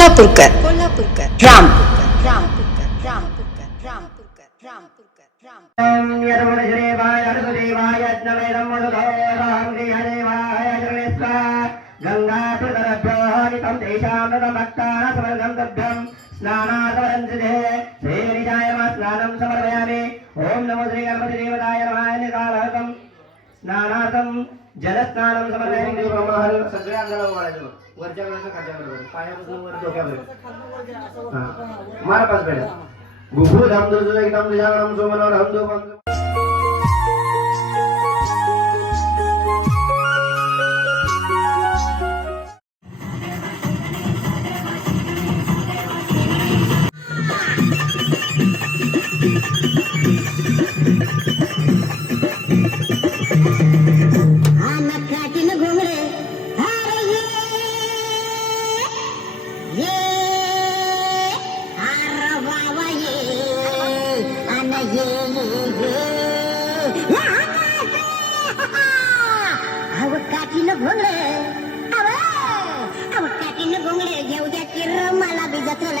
கோலாபுர்கர் கோலாபுர்கர் ராம் ஸ்நானம் சமர்ப்பயாமி ஓம் நமோ ஸ்ரீ கணபதி தேவதாய நமாய காலகம் ஸ்நானார்த்தம் ஜலஸ்நானம் சமர்ப்பயாமி சஞ்சயாங்கலம் वरच्या कडेचं खालच्या कडेचं. पायापासून वर डोक्यापर्यंत हा. मारा पाच बेड्या धाम हमदो पंदो काटीन I'm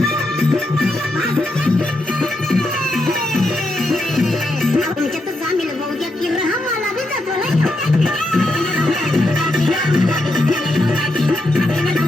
Thank you.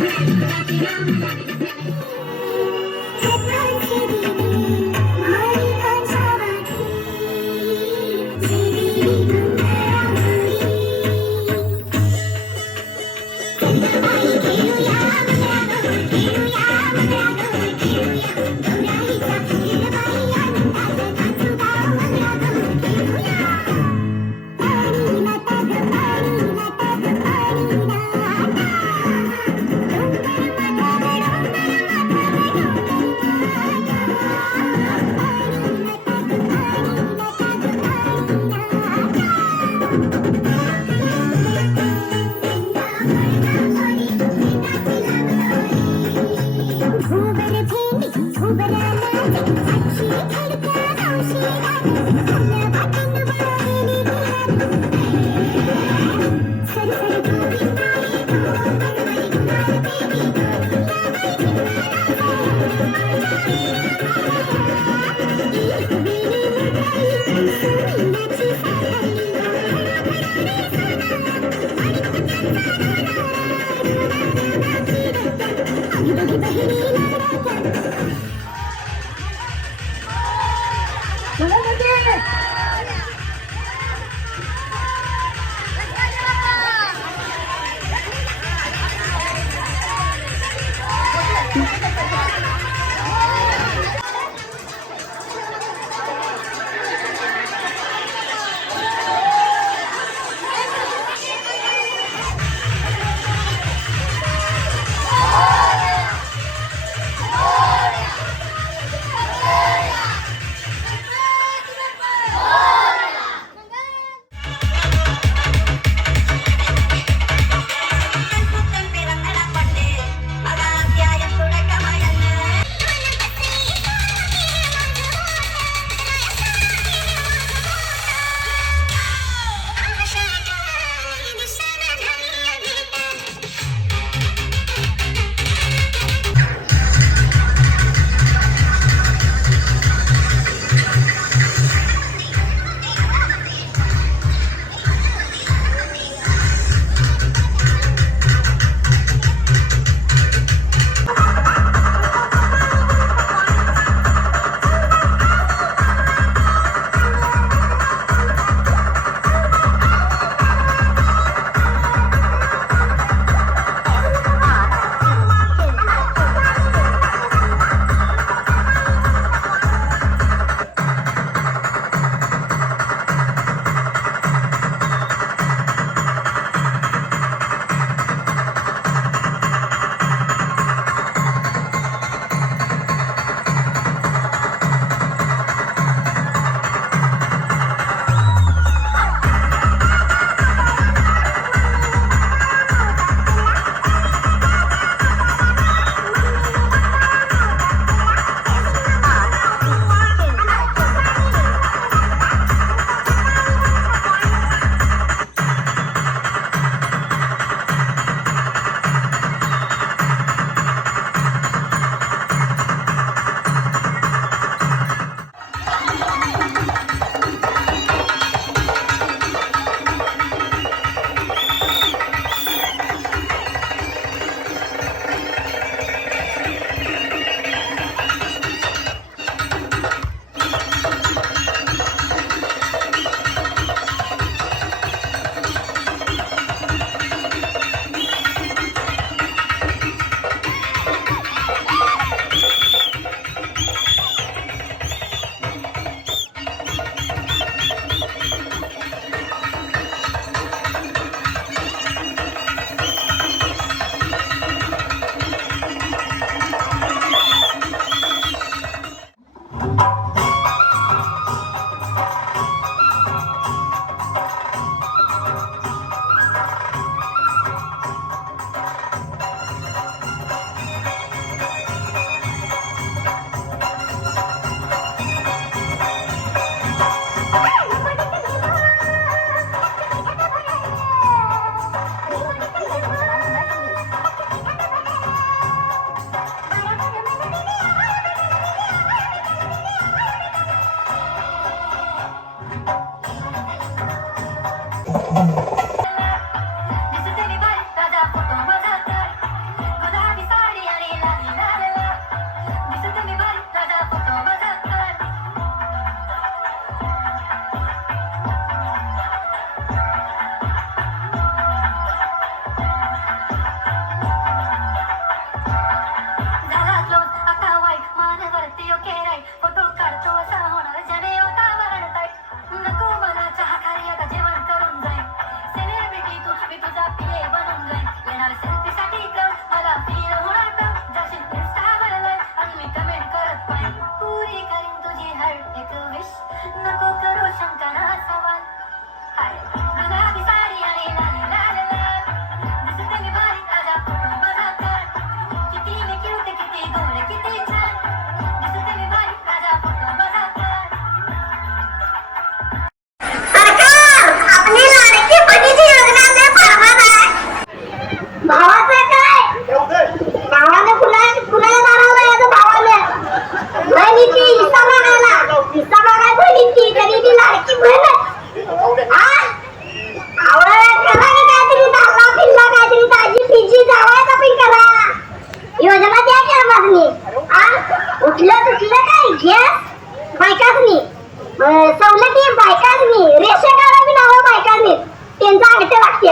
सवलती बायकांनी. रेशन कार्डाची नावं बायकांनी. त्यांचा अंगठे लागते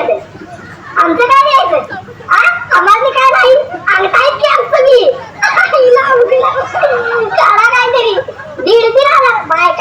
आमचं काय द्यायचं आम्हाला काय नाही? अंगठा की आमचं मी काढा काहीतरी दीड दीड आला बायका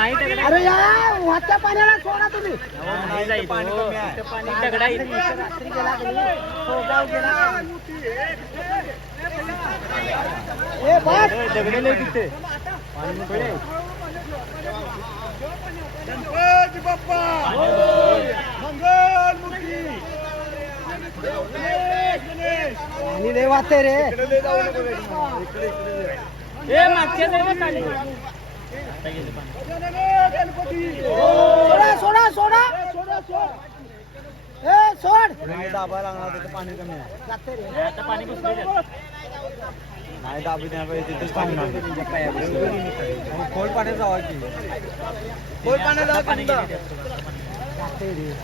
जातो अरे या वाहत्या पाण्याला सोडा तुम्ही. ए बस पाणी लय वाहते रे. सोडा सोडा सोडा ए सोड दाबा लागणार तिथे पाणी कमी आहे जाते रे नाही दाबू द्या तिथेच थांबणार खोल पाण्यात जावा की? खोल पाण्यात जावा की?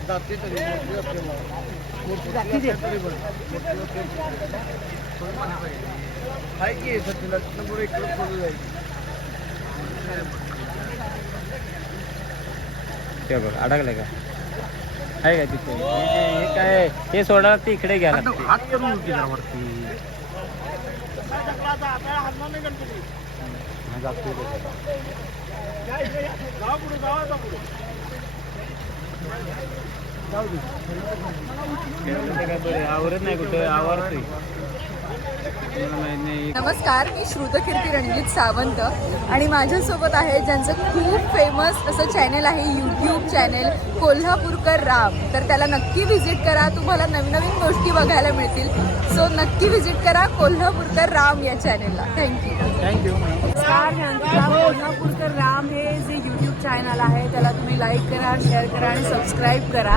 जाते तरी आहे की तिथं पुढे इकडे खोल जाईल. ते बघ अडकलंय का? आहे का तिथे? हे- काय हे सोडा लागते इकडे घ्या हात करून वरती. आवरत नाही कुठं नाही नमस्कार मी श्रुतकीर्ती रणजित सावंत आणि माझ्यासोबत आहे ज्यांचं खूप फेमस असं चॅनेल आहे यूट्यूब चॅनेल कोल्हापूरकर राम. तर त्याला नक्की व्हिजिट करा. तुम्हाला नवीन नवीन गोष्टी बघायला मिळतील. सो नक्की व्हिजिट करा कोल्हापूरकर राम या चॅनेलला थँक्यू थँक्यू नमस्कार कोल्हापूरकर राम. हे जे यूट्यूब चॅनल आहे त्याला तुम्ही लाईक करा शेअर करा आणि सबस्क्राईब करा.